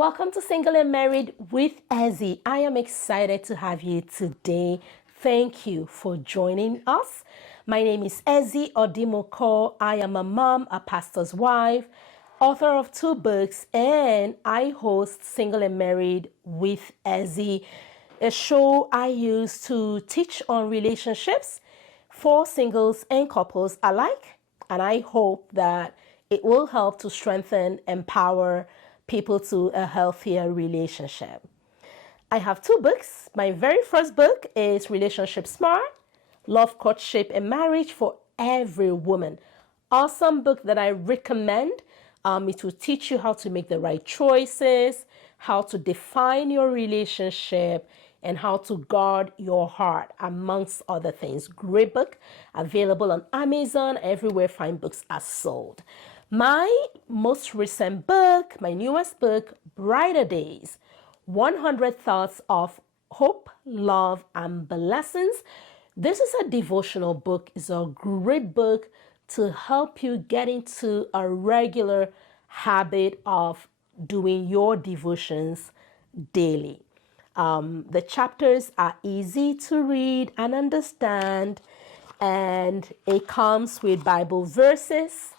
Welcome to Single and Married with Ezzy. I am excited to have you today. Thank you for joining us. My name is Ezzy Odimoko. I am a mom, a pastor's wife, author of 2 books, and I host Single and Married with Ezzy, a show I use to teach on relationships for singles and couples alike. And I hope that it will help to strengthen, empower people to a healthier relationship. I have 2 books. My very first book is Relationship Smart, Love, Courtship, and Marriage for Every Woman. Awesome book that I recommend. It will teach you how to make the right choices, how to define your relationship, and how to guard your heart, amongst other things. Great book, available on Amazon, everywhere fine books are sold. My most recent book, my newest book, Brighter Days, 100 Thoughts of Hope, Love, and Blessings. This is a devotional book. It's a great book to help you get into a regular habit of doing your devotions daily. The chapters are easy to read and understand, and it comes with Bible verses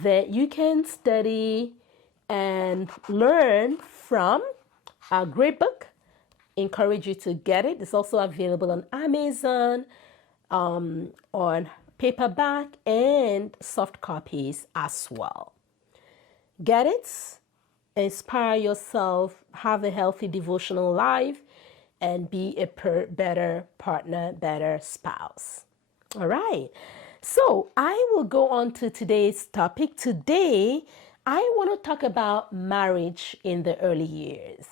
that you can study and learn from. A great book. Encourage you to get it. It's also available on Amazon, on paperback and soft copies as well. Get it, inspire yourself, have a healthy devotional life, and be a better partner, better spouse. All right. So I will go on to today's topic. Today, I want to talk about marriage in the early years.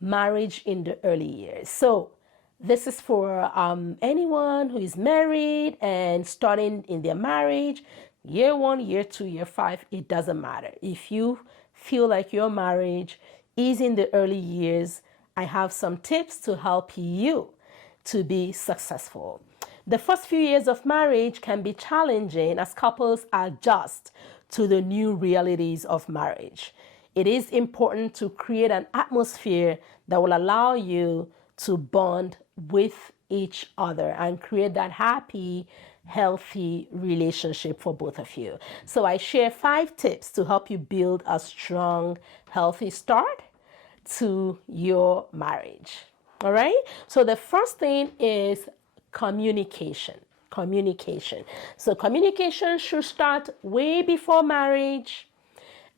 Marriage in the early years. So this is for anyone who is married and starting in their marriage, year 1, year 2, year 5, it doesn't matter. If you feel like your marriage is in the early years, I have some tips to help you to be successful. The first few years of marriage can be challenging as couples adjust to the new realities of marriage. It is important to create an atmosphere that will allow you to bond with each other and create that happy, healthy relationship for both of you. So I share 5 tips to help you build a strong, healthy start to your marriage. All right? So the first thing is communication. Communication. So communication should start way before marriage.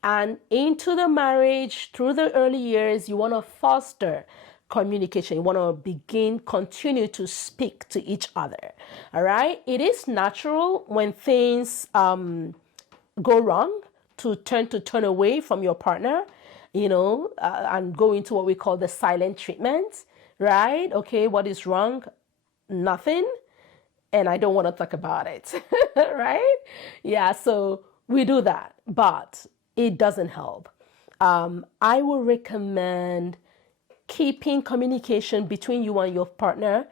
And into the marriage, through the early years, you want to foster communication. You want to continue to speak to each other. All right? It is natural when things go wrong to turn away from your partner, and go into what we call the silent treatment, right? Okay, what is wrong? Nothing. And I don't want to talk about it, right? Yeah, so we do that, but it doesn't help. I will recommend keeping communication between you and your partner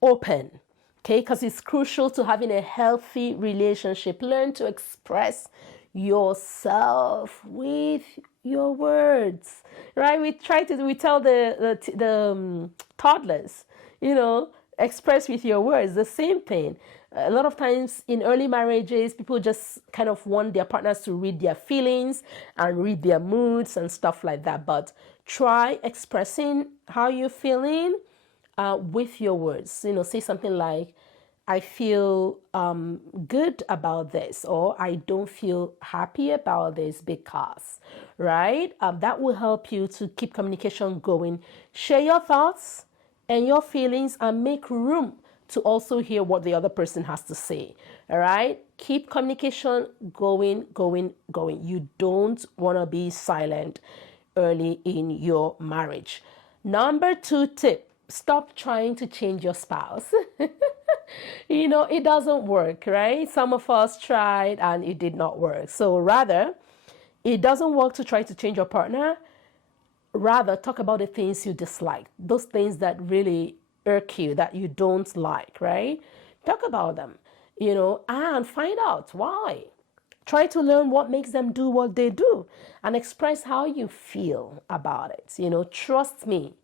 open, okay? Because it's crucial to having a healthy relationship. Learn to express yourself with your words, right? We tell the toddlers, express with your words. The same thing. A lot of times in early marriages, people just kind of want their partners to read their feelings and read their moods and stuff like that. But try expressing how you're feeling with your words. Say something like, I feel good about this, or I don't feel happy about this because, right? That will help you to keep communication going. Share your thoughts and your feelings and make room to also hear what the other person has to say. All right? Keep communication going. You don't want to be silent early in your marriage. Number 2 tip, stop trying to change your spouse. It doesn't work, right? Some of us tried and it did not work. So rather, it doesn't work to try to change your partner. Rather, talk about the things you dislike, those things that really irk you, that you don't like, right? Talk about them, and find out why. Try to learn what makes them do what they do and express how you feel about it. Trust me,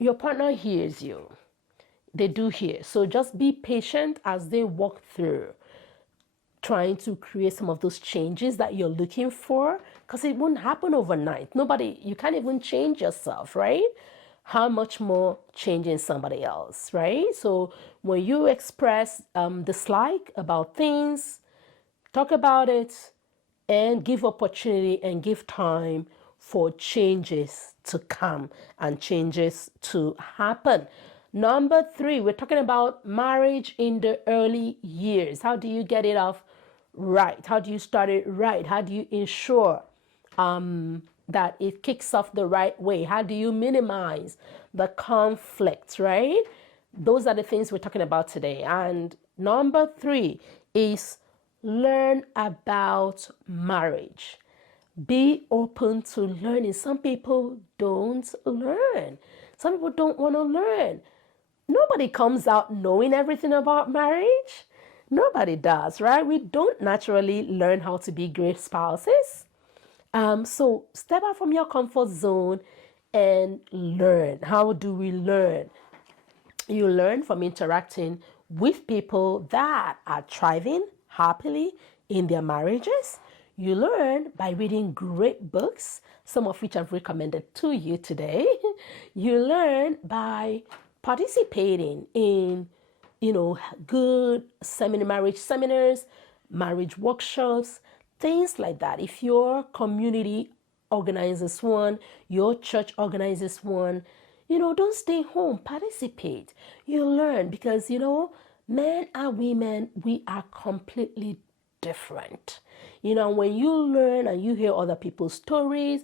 your partner hears you. They do hear. So just be patient as they walk through trying to create some of those changes that you're looking for, because it won't happen overnight. You can't even change yourself, right? How much more changing somebody else, right? So when you express dislike about things, talk about it and give opportunity and give time for changes to come and changes to happen. Number 3, we're talking about marriage in the early years. How do you get it off right? How do you start it right? How do you ensure that it kicks off the right way? How do you minimize the conflict, right? Those are the things we're talking about today. And number 3 is learn about marriage. Be open to learning. Some people don't learn. Some people don't want to learn. Nobody comes out knowing everything about marriage. Nobody does, right? We don't naturally learn how to be great spouses. So step out from your comfort zone and learn. How do we learn? You learn from interacting with people that are thriving happily in their marriages. You learn by reading great books, some of which I've recommended to you today. You learn by participating in, good marriage seminars, marriage workshops, things like that. If your community organizes one, your church organizes one, don't stay home, participate. You learn because, men and women, we are completely different. When you learn and you hear other people's stories,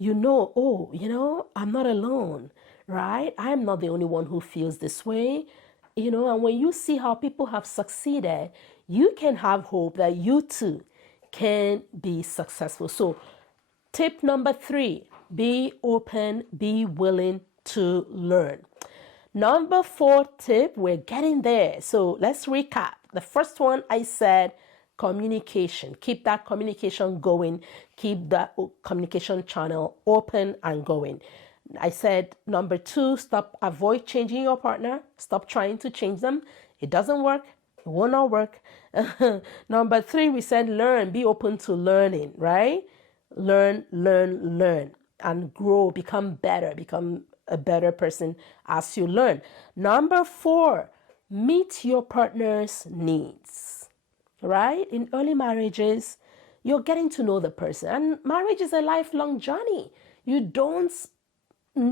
I'm not alone, right? I'm not the only one who feels this way. And when you see how people have succeeded, you can have hope that you too can be successful. So tip number 3, be open, be willing to learn. Number 4 tip, we're getting there. So let's recap. The first one I said, communication. Keep that communication going. Keep that communication channel open and going. I said number 2, avoid changing your partner. Stop trying to change them. It doesn't work. It will not work. Number 3, we said learn. Be open to learning, right? Learn, and grow, become better, become a better person as you learn. Number 4, meet your partner's needs, right? In early marriages, you're getting to know the person, and marriage is a lifelong journey. You don't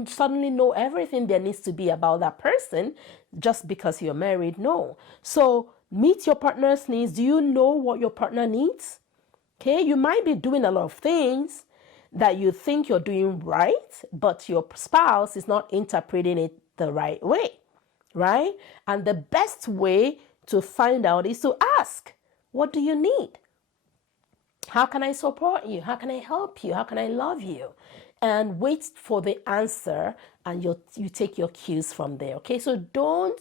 suddenly know everything there needs to be about that person just because you're married. No. So meet your partner's needs. Do you know what your partner needs? Okay, you might be doing a lot of things that you think you're doing right, but your spouse is not interpreting it the right way, right? And the best way to find out is to ask, what do you need? How can I support you? How can I help you? How can I love you? And wait for the answer, and you take your cues from there, okay? So don't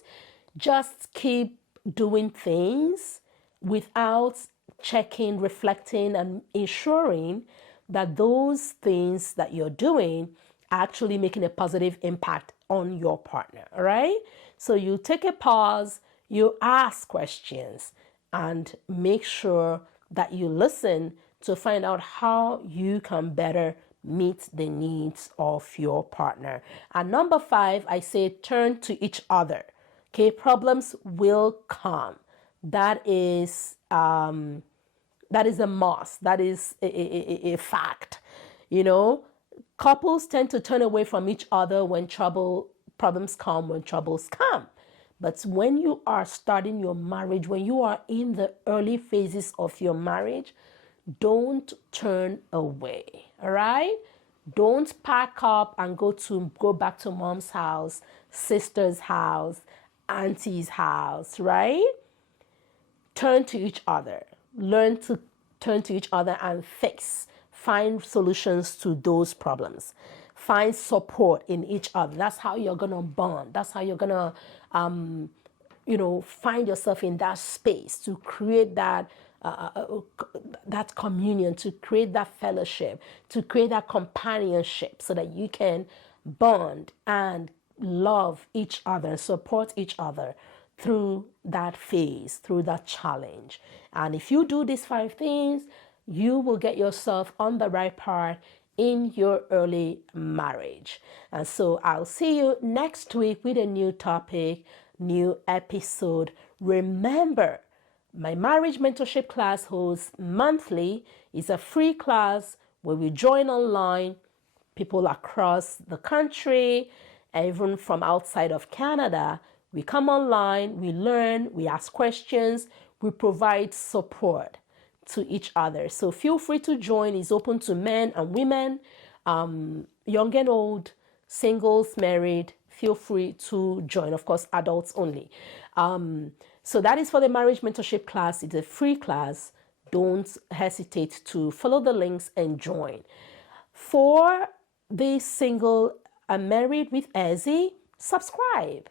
just keep doing things without checking, reflecting, and ensuring that those things that you're doing are actually making a positive impact on your partner, all right? So you take a pause, you ask questions, and make sure that you listen to find out how you can better meet the needs of your partner. And number 5, I say turn to each other. Okay, problems will come. That is a must. That is a fact. Couples tend to turn away from each other when problems come, when troubles come. But when you are starting your marriage, when you are in the early phases of your marriage, don't turn away, all right? Don't pack up and go back to mom's house, sister's house, auntie's house, right? Turn to each other. Learn to turn to each other and find solutions to those problems. Find support in each other. That's how you're going to bond. That's how you're going to, find yourself in that space to create that that communion, to create that fellowship, to create that companionship so that you can bond and love each other, support each other through that phase, through that challenge. And if you do these 5 things, you will get yourself on the right path in your early marriage. And so I'll see you next week with a new topic, new episode. Remember, my marriage mentorship class holds monthly. It's a free class where we join online, people across the country, even from outside of Canada. We come online, we learn, we ask questions, we provide support to each other. So feel free to join. It's open to men and women, young and old, singles, married. Feel free to join. Of course, adults only. So that is for the marriage mentorship class. It's a free class. Don't hesitate to follow the links and join. For the single and married with Ezzy, subscribe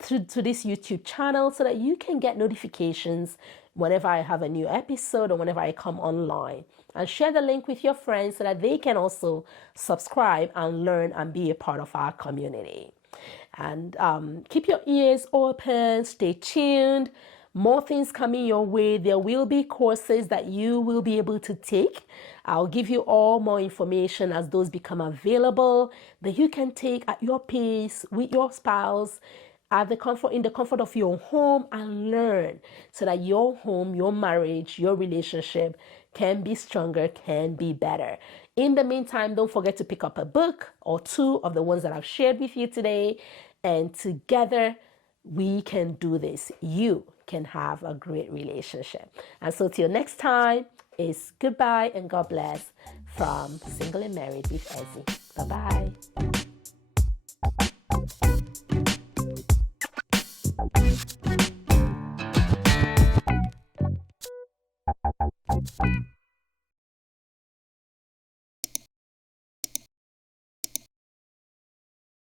to this YouTube channel so that you can get notifications whenever I have a new episode or whenever I come online. And share the link with your friends so that they can also subscribe and learn and be a part of our community. And keep your ears open, stay tuned. More things coming your way. There will be courses that you will be able to take. I'll give you all more information as those become available that you can take at your pace with your spouse in the comfort of your home and learn so that your home, your marriage, your relationship can be stronger, can be better. In the meantime, don't forget to pick up a book or 2 of the ones that I've shared with you today. And together we can do this. You can have a great relationship. And so till next time, it's goodbye and God bless from Single and Married with Ezzy. Bye-bye.